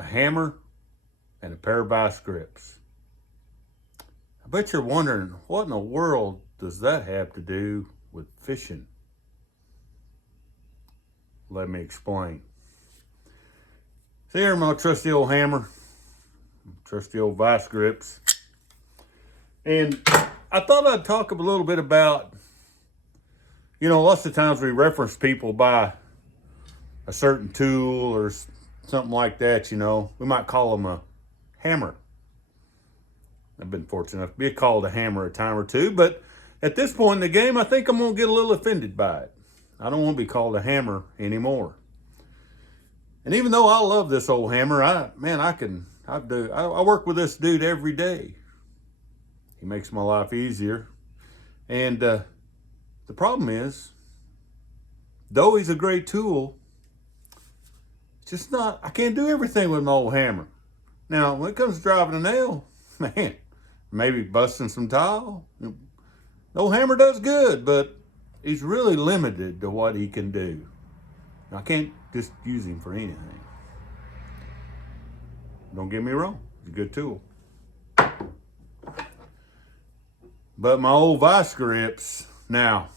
a hammer, and a pair of vice grips. I bet you're wondering, what in the world does that have to do with fishing? Let me explain. See here, my trusty old hammer, trusty old vice grips. And I thought I'd talk a little bit about, lots of times we reference people by a certain tool or something like that, We might call them a hammer. I've been fortunate enough to be called a hammer a time or two, but at this point in the game, I think I'm going to get a little offended by it. I don't want to be called a hammer anymore. And even though I love this old hammer, I work with this dude every day. He makes my life easier. And the problem is, though he's a great tool, it's just not, I can't do everything with an old hammer. Now, when it comes to driving a nail, man, maybe busting some tile, the old hammer does good, but he's really limited to what he can do. I can't just use him for anything. Don't get me wrong, he's a good tool. But my old vice grips, now,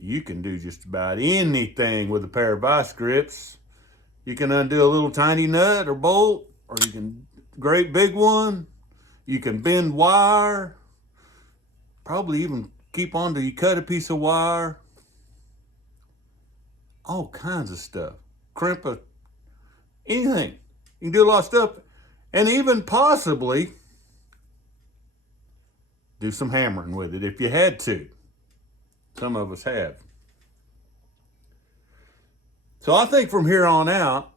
you can do just about anything with a pair of vice grips. You can undo a little tiny nut or bolt, or you can, great big one. You can bend wire, probably even keep on till you cut a piece of wire. All kinds of stuff. Crimp anything. You can do a lot of stuff, and even possibly do some hammering with it if you had to. Some of us have. So I think from here on out,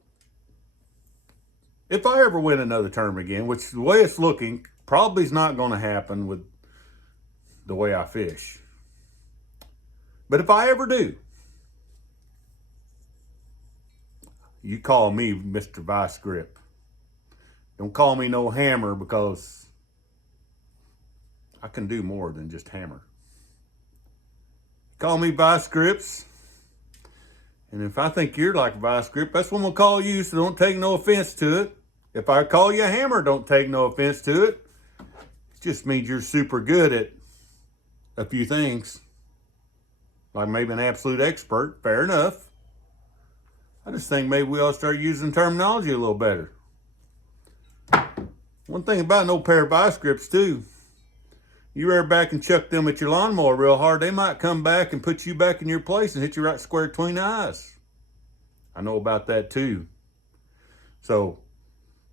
if I ever win another tournament again, which the way it's looking, probably is not going to happen with the way I fish. But if I ever do, you call me Mr. Vice Grip. Don't call me no hammer, because I can do more than just hammer. Call me Vice Grips. And if I think you're like a vice grip, that's what I'm going to call you, so don't take no offense to it. If I call you a hammer, don't take no offense to it. It just means you're super good at a few things. Like maybe an absolute expert, fair enough. I just think maybe we ought to start using terminology a little better. One thing about an old pair of vice grips too, you rear back and chuck them at your lawnmower real hard, they might come back and put you back in your place and hit you right square between the eyes. I know about that too. So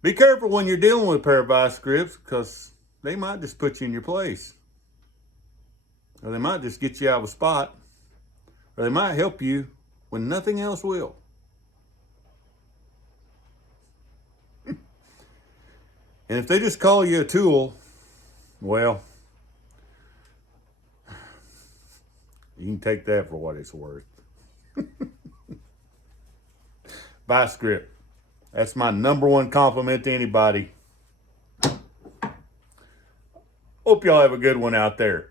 be careful when you're dealing with a pair of vice grips, because they might just put you in your place. Or they might just get you out of a spot. Or they might help you when nothing else will. And if they just call you a tool, well, you can take that for what it's worth. Vice grip. That's my #1 compliment to anybody. Hope y'all have a good one out there.